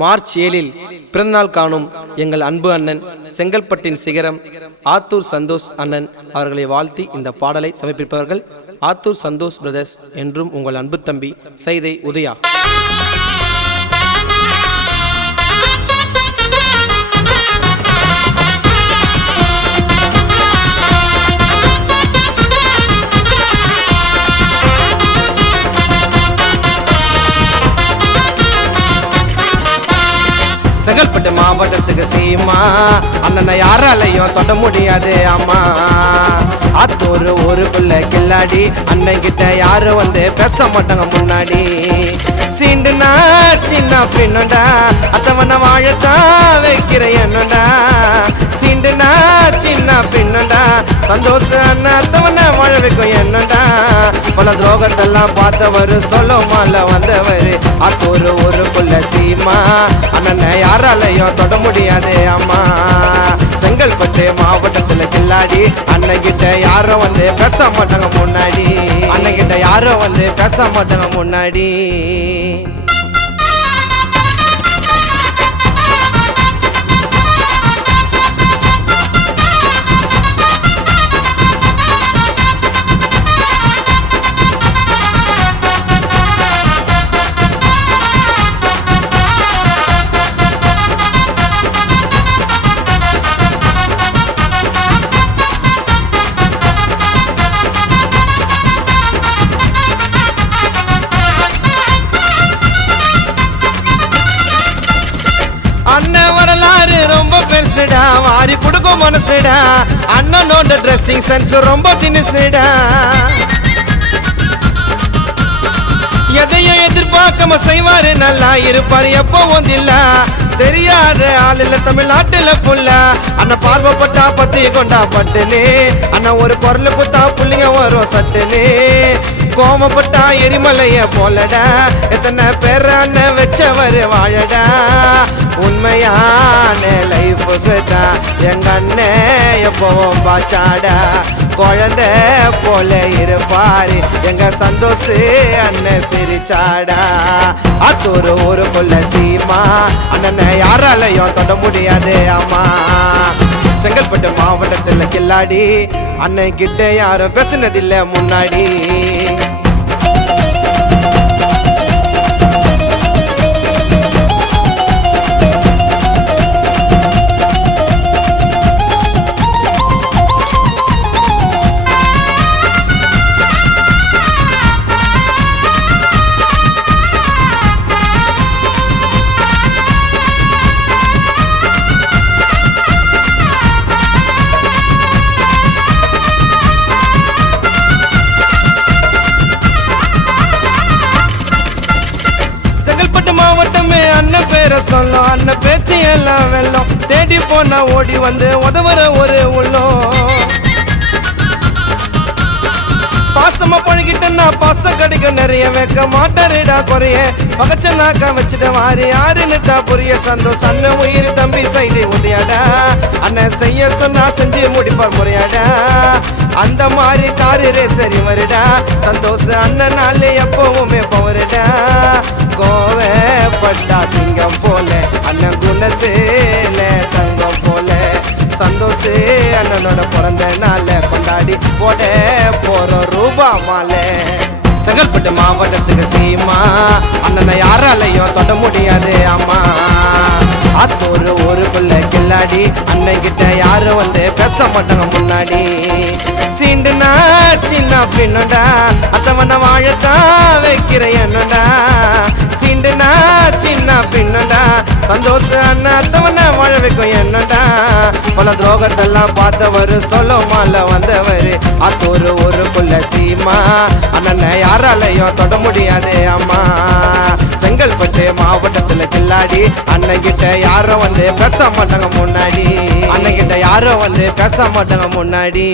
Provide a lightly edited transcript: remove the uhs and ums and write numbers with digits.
March 7 பிறந்தநாள் காணும் எங்கள் அன்பு அண்ணன் செங்கல்பட்டின் சிகரம் ஆத்தூர் சந்தோஷ் அண்ணன் அவர்களை வாழ்த்தி இந்த பாடலை சமர்ப்பிப்பவர்கள் ஆத்தூர் சந்தோஷ் பிரதர்ஸ். என்றும் உங்கள் அன்பு தம்பி சைதை உதயா. செங்கல்பட்டு மாவட்டத்துக்கு சீமா அண்ணனை யாராலையும் தொட முடியாது அம்மா. ஆத்தூர் ஊருக்குள்ள கில்லாடி அண்ணன் கிட்ட யாரும் வந்து பேச மாட்டாங்க முன்னாடி. சீண்டுனா சின்ன பின்னண்டா அத்தவன வாழத்தான் வைக்கிற என்னண்டா. சீண்டுனா சின்ன பின்னண்டா சந்தோஷ அண்ணன் அத்தவன வாழ வைக்கும் என்னண்டா. பல துரோகத்தெல்லாம் பார்த்தவர் சொல்லுமால வந்தவர். ஆத்தூர் ஊருக்குள்ள சீமா அண்ணனை யாராலையும் தொட முடியாது அம்மா. செங்கல்பட்டு மாவட்டத்துல கில்லாடி அண்ணன் கிட்ட யாரும் வந்து பேச மாட்டாங்க முன்னாடி. அண்ணன் கிட்ட யாரும் வந்து பேச மாட்டாங்க முன்னாடி. அண்ணன் வரலாறு ரொம்ப பெருசுடா, வாரி கொடுக்கும் மனசுடா. அண்ணனோட ட்ரெஸ்ஸிங் சென்ஸ் ரொம்ப தினுசுடா. எதையும் எதிர்பார்க்காம செய்வாரு, நல்லா இருப்பாரு எப்பவும் இல்ல. தெரியாத ஆள் இல்ல தமிழ்நாட்டுல புள்ள. அண்ணன் பார்வைப்பட்டா பத்தி கொண்டா பட்டுனே. அண்ணன் ஒரு பொருள் குத்தா புள்ளிங்க வரும் சட்டுனே. கோமப்பட்டா எரிமலைய போலடா, எத்தனை பேர் அண்ணன் வச்சவர் வாழடா. உண்மையான லைஃபுக்கு தான் எங்க அண்ணன் எப்பவும் பாச்சாடா. குழந்தை போல இருப்பாரு எங்க சந்தோஷ் அண்ணன் சிரிச்சாடா. ஆத்தூர் ஊருக்குள்ள சீமா அண்ணனை யாராலையும் தொட முடியாது அம்மா. செங்கல்பட்டு மாவட்டத்தில் கில்லாடி அண்ணன் கிட்ட யாரும் பேசினதில்லை முன்னாடி. மாவட்டமே அண்ணன் பேரை சொல்லும், அண்ணன் பேச்சு எல்லாம் வெல்லும். தேடி போனா ஓடி வந்து உதவுற ஒரு உள்ளம். பாசமா பழகிட்டேன்னா பாசம் கிடைக்கும் நிறைய. வைக்க மாட்டாருடா குறைய, பகச்சனாக்கா வச்சுட்டு வாரி யாருன்னு தான் புரிய. சந்தோஷ் அண்ணன் உயிர் தம்பி சைதை உதயாடா. அண்ணன் செய்ய சொன்னா செஞ்சு முடிப்பார் முறையாடா. அந்த மாதிரி காரு ரேசரி வருடா. சந்தோஷ் அண்ணனாலே எப்பவுமே பவருடா. கோவை பட்டா சிங்கம் போல அண்ணன் குணத்தில தங்கம் போல. சந்தோஷ் அண்ணனோட பிறந்த நாள கொண்டாடி போட போறோம் ரூபா மாலை. செங்கல்பட்டு மாவட்டத்துக்கு சீமா அண்ணனை யாராலையும் தொட முடியாது அம்மா. ஆத்தூர் ஊருக்குள்ள கில்லாடி அண்ணன் கிட்ட யாரும் வந்து பேச மாட்டாங்க முன்னாடி. சீண்டுனா சின்ன பின்னண்டா அத்தவன வாழத்தான் வைக்கிற என்னண்டா. சீண்டுனா சின்ன பின்னண்டா சந்தோஷ அண்ணன் அத்தவன வாழ வைக்கும் என்னண்டா. பல துரோகத்தெல்லாம் பார்த்தவர் சொல்லுமால வந்தவர். ஆத்தூர் ஊருக்குள்ள சீமா அண்ணனை யாராலையும் தொட முடியாது அம்மா. செங்கல்பட்டு மாவட்டத்துல கில்லாடி அண்ணன் கிட்ட யாரும் வந்து பேச மாட்டாங்க முன்னாடி. அண்ணன் கிட்ட யாரும் வந்து பேச மாட்டாங்க முன்னாடி.